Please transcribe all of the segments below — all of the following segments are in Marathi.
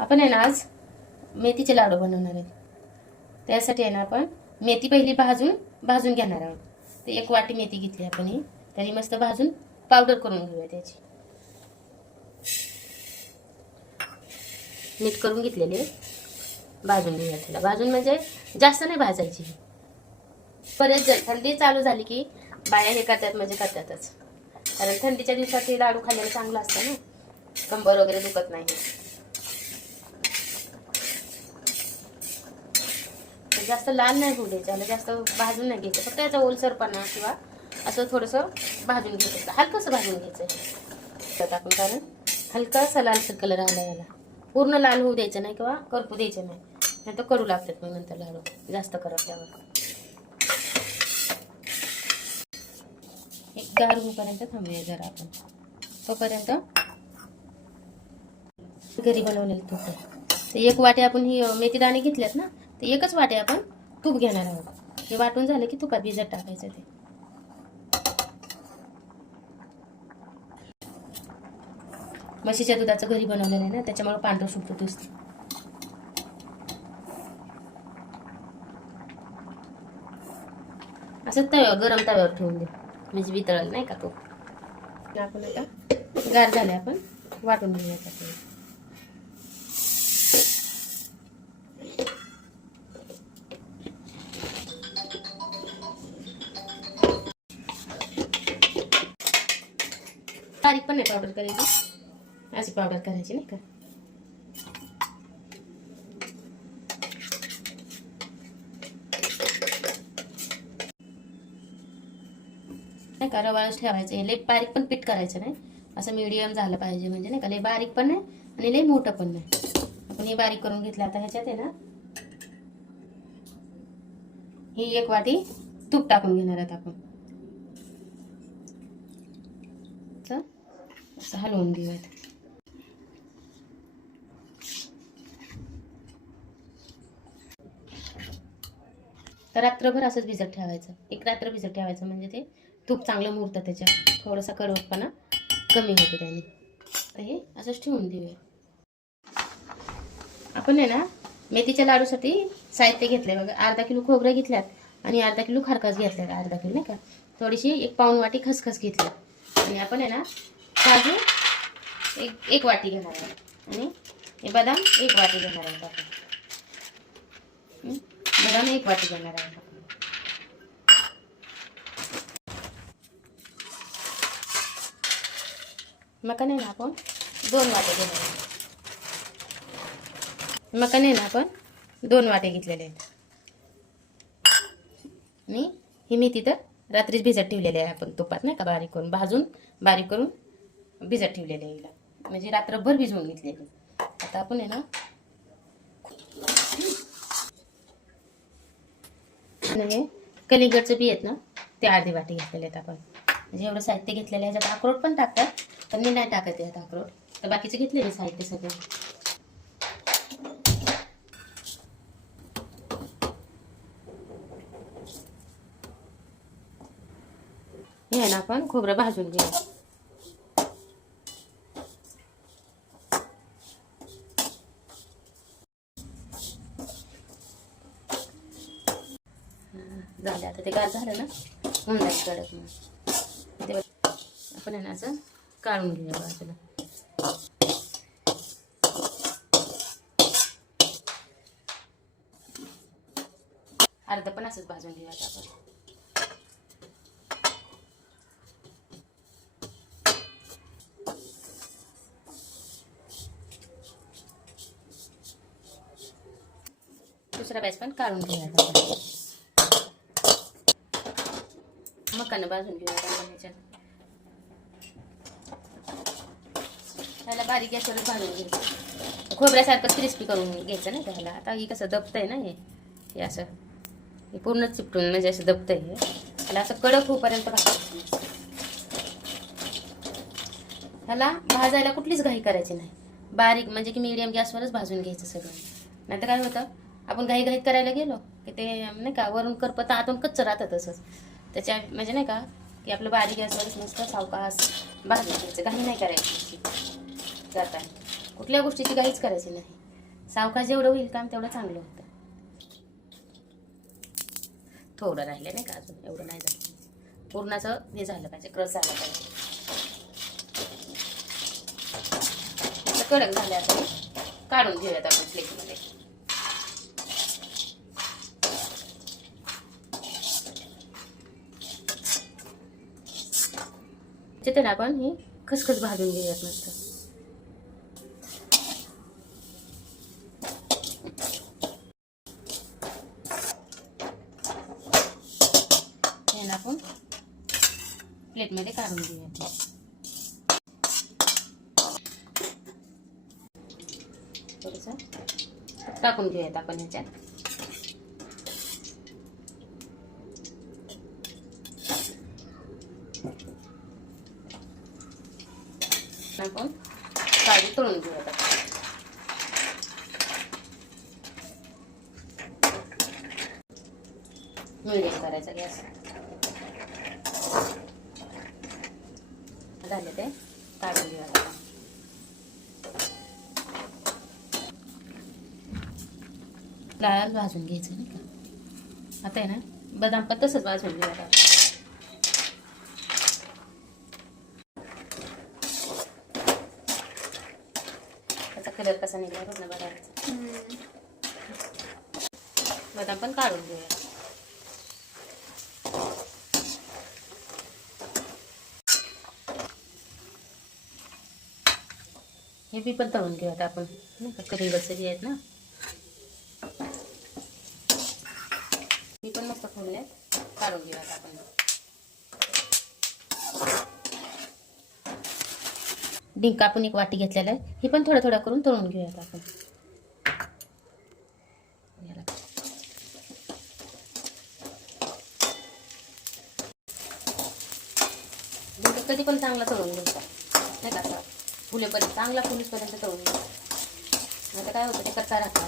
आपण आहे ना आज मेथीचे लाडू बनवणार आहे. त्यासाठी आहे ना आपण मेथी पहिली भाजून भाजून घेणार आहोत. ते एक वाटी मेथी घेतली आपण ही. त्याची मस्त भाजून पावडर करून घेऊया त्याची. मीठ करून घेतलेली. भाजून घेऊया त्याला. भाजून म्हणजे जास्त नाही भाजायची. बरेच जण थंडी चालू झाली की बाया हे करतात म्हणजे करतातच. कारण थंडीच्या दिवसात हे लाडू खाल्ल्याला चांगलं असतं ना. कंबर वगैरे दुखत नाही. जास्त लाल नाही होऊ द्यायचं जास्त भाजून नाही घ्यायचं. फक्त याचा ओलसरपणा किंवा असं थोडंसं भाजून घ्यायचं. हलकंसं भाजून घ्यायचं. त्यात आपण कारण लालसर कलर आला याला. पूर्ण लाल होऊ द्यायचं नाही किंवा करपू द्यायचं नाही. नाही तर करू लागतात मग नंतर लाडू. जास्त करपल्यावर एक गार होईपर्यंत थांबूया जरा आपण. तोपर्यंत घरी बनवलेलं आहे. तर एक वाटी आपण ही अं, मेथी दाणे घेतल्यात ना? तर एकच वाटी आपण तूप घेणार आहोत. हे वाटून झालं की तुपात भिजत टाकायचं ते. म्हशीच्या दुधाचं घरी बनवलेलं आहे ना त्याच्यामुळे पांढरं सुटतो दिसते असं तव्यावर गरम तव्यावर ठेवून दे. म्हणजे वितळल नाही का तो? आपण आता गार झाले आपण वाटून घेऊया त्याच्यात बारीक पण नाही पावडर करायची. अशी पावडर करायची नाही का? नाही का रवाळच ठेवायचं. हे लई बारीक पण पीठ करायचं नाही. असं मिडियम झालं पाहिजे म्हणजे नाही का लई बारीक पण नाही आणि लई मोठं पण नाही. आपण हे बारीक करून घेतलं आता ह्याच्यात आहे ना. ही एक वाटी तूप टाकून घेणार आहोत आपण असं असं हलवून घेऊयात. तर रात्रभर असंच भिजत ठेवायचं. एक रात्र भिजत ठेवायचं म्हणजे ते तूप चांगलं मुरतं त्याच्यात. थोडासा कडवटपणा कमी होतो त्याने. तर हे असंच ठेवून देऊया आपण आहे ना मेथीच्या लाडूसाठी साहित्य घेतले बघा. अर्धा किलो खोबरं घेतल्यात आणि अर्धा किलो खारकास घेतल्यात. अर्धा किलो नाही का? थोडीशी एक पाऊण वाटी खसखस घेतली. आणि आपण आहे ना काजू एक एक वाटी घेणार आहे. आणि हे बदाम एक वाटी घेणार आहे आपण. बदाम एक वाटी घेणार आहे आपण. मकाने ना आपण? दोन वाटे घेणार आहोत. मकाने ना आपण? दोन वाटे घेतलेले आहेत. आणि ही मेथी तर रात्रीच भिजत ठेवलेली आहे आपण तुपात नाही का? बारीक करून भाजून बारीक करून भिजत ठेवलेले हिला. म्हणजे रात्रभर भिजवून घेतलेली. आता आपण आहे ना हे कलिंगडचं बी आहेत ना ते अर्धी वाटी घेतलेले आहेत आपण. म्हणजे एवढं साहित्य घेतलेलं आहे ह्याच्यात अक्रोड पण टाकतात पण मी नाही टाकत यात अक्रोड. तर बाकीचे घेतलेले साहित्य सगळं. हे आहे ना आपण खोबरं भाजून घेऊ झाले आता ते गार झालं ना? होऊन जाईल कडक मग. ते आपण आहे ना असं काढून घेऊया बाजूला अर्ध पण असंच भाजून घेऊया आपण. दुसरा बॅच पण काढून घेऊया आता भाजून घेऊया ह्याच्यात. त्याला बारीक गॅसवर भाजून घ्यायचं. खोबऱ्यासारखं क्रिस्पी करून घ्यायचं नाही त्याला आता ही कसं दबतंय ना हे. हे असं. हे पूर्ण चिपटून म्हणजे असं दबतंय हे. त्याला असं कडक होईपर्यंत भाजायचं ह्याला भाजायला कुठलीच घाई करायची नाही. बारीक म्हणजे की मीडियम गॅसवरच भाजून घ्यायचं सगळं. नाहीतर काय होतं? आपण घाई घाईत करायला गेलो की ते नाही का वरून करपत आतून कच्च राहतं तसंच. त्याच्या म्हणजे नाही का की आपलं बारीक गॅसवरच मस्त सावकास भाजून घ्यायचं घाई नाही करायची जाता कुठल्या गोष्टीची घाईच करायची नाही. सावकाश जेवढं होईल काम तेवढं चांगलं होतं. थोडं राहिलं नाही का अजून एवढं नाही झालं. पूर्णाचं हे झालं पाहिजे क्रस झालं पाहिजे. कडक झाले आता. काढून घेऊयात आपण प्लेट त्याच्यात आपण ही खसखस भाजून घेऊयात मस्त. आपण प्लेटमध्ये काढून घेऊयात. टाकून घेऊयात आपण ह्याच्यात आपण काजू तळून घेऊयात आपण मिडियम करायचा गॅस झाले ते काढून आपण लाल भाजून घ्यायचं नाही का आता आहे ना बदाम पण तसंच भाजून आपण त्याचा कलर कसा निघाला बघ बदाम पण काढून घेऊया बी पण तळून घेऊयात आपण नाही का? आहेत ना? मी पण मस्त फोडल्यात काढून घेऊयात आपण. डिंक आपण एक वाटी घेतलेला आहे. हे पण थोडं थोडं करून तळून घेऊयात आपण. कधी पण चांगला तळून घेऊ फुलेपर्यंत चांगला फुलीसपर्यंत तळून घ्यायचा तर काय होतं ते कच्चा राहतो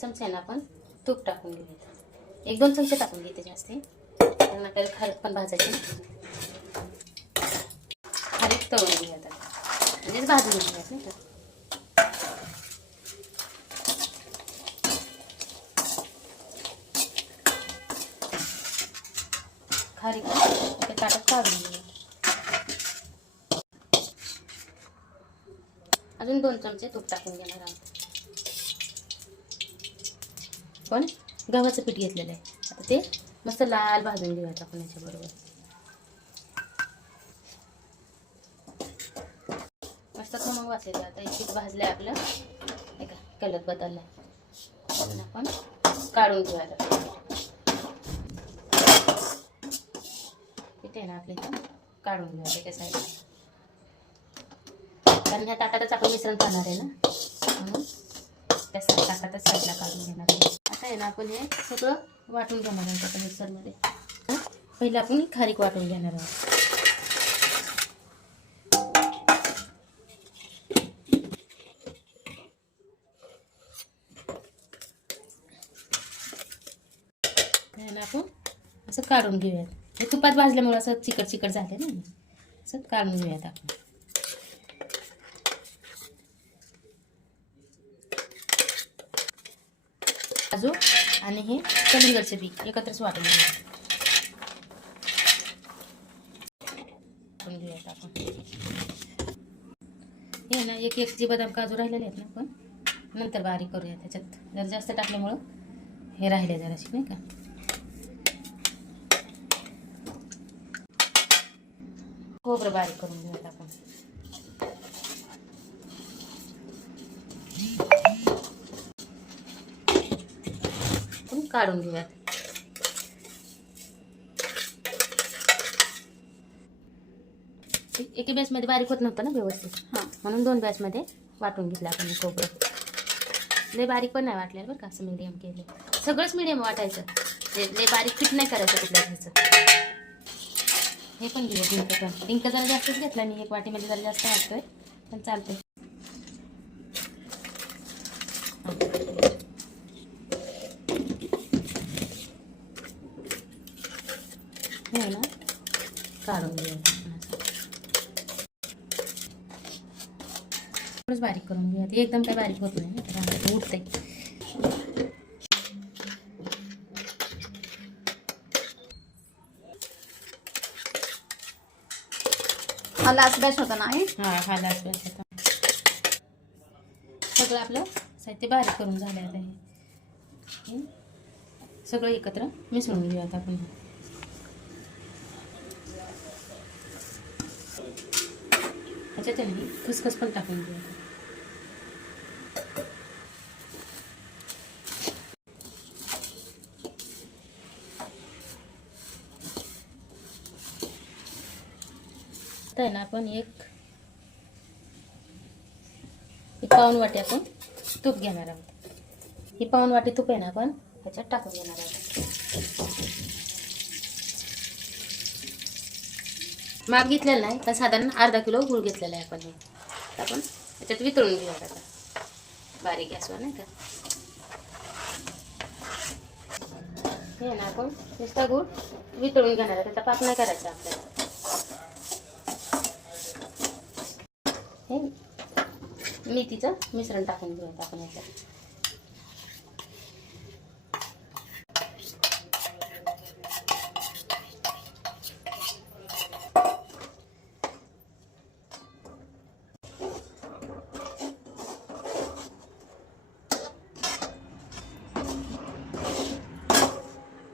चमचा ना आपण तूप टाकून घेऊया एक दोन चमचे टाकून घेते जास्त. कारण आपल्याला खारीक पण भाजायची खारीक तळून अजून दोन चमचे तूप टाकून घेणार आहोत. पण गव्हाचं पीठ घेतलेलं आहे. आता ते मस्त लाल भाजून घेऊयात आपण याच्याबरोबर. मस्त मग वाचायचं आता हे पीठ आहे आपलं. नाही का कलर बदलला आपण काढून घेऊयात पीठ. आहे ना आपलं इथं. काढून घेऊयात एका साईडला कारण ह्या ताटातच आपण मिश्रण करणार आहे ना. म्हणून त्या ताटातच साईडला काढून घेणार आता आहे ना आपण हे सगळं वाटून घेणार आहोत आता मिक्सरमध्ये. पहिलं आपण खारीक वाटून घेणार आहोत. ना आपण असं काढून घेऊयात. हे तुपात भाजल्यामुळे असं चिकट चिकट झालं ना. असं काढून घेऊयात आपण. काजू आणि हे कलिंगडचे बी एकत्रच वाटून घेऊया. घेऊयात आपण. हे ना एक एक जे बदाम काजू राहिलेले आहेत ना आपण नंतर बारीक करूया त्याच्यात. जर जास्त टाकल्यामुळं हे राहिले जराशी नाही का? खोबरं बारीक करून घेऊयात आपण आपण काढून घेऊयात एके बॅचमध्ये बारीक होत नव्हतं ना व्यवस्थित? हां. म्हणून दोन बॅचमध्ये वाटून घेतलं आपण खोबरं. लय बारीक पण नाही वाटलेलं बरं का असं मीडियम केलं. सगळंच मीडियम वाटायचं. लय बारीक फिट नाही करायचं कुठल्या घ्यायचं हे पण घेऊ डिंक पण डिंक जरा जास्तच घेतला मी एक वाटीमध्ये जरा जास्त वाटतोय पण चालतंय. काढून. थोडंच बारीक करून घेऊया ते एकदम काय बारीक होत नाही उठते हा लास्ट बॅच होता ना हे हा हा लास्ट बॅच होता सगळं आपलं साहित्य बारीक करून झालं आता हे सगळं एकत्र मिसळून घेऊयात आपण याच्यात आहे ना खसखस पण टाकून घेऊ आता आहे ना आपण एक एक पाऊन वाटी आपण तूप घेणार आहोत. ही पाऊन वाटी तूप आहे ना आपण ह्याच्यात टाकून घेणार आहोत. माप घेतलेलं नाही तर साधारण अर्धा किलो गूळ घेतलेला आहे आपण. हे आपण त्याच्यात वितळून घेऊया आता. बारीक गॅसवर नाही का? हे ना आपण नुसता गूळ वितळून घेणार आहे. त्याचा पाक नाही करायचा आपल्याला. हे मेथीचं मिश्रण टाकून घेऊयात आपण याच्यात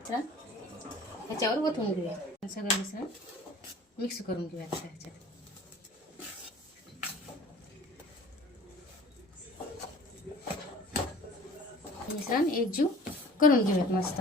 मिश्रण ह्याच्यावर ओतून घेऊया. सगळं मिश्रण मिक्स करून घेऊया आता ह्याच्यात. मिश्रण एकजीव करून घेऊयात मस्त.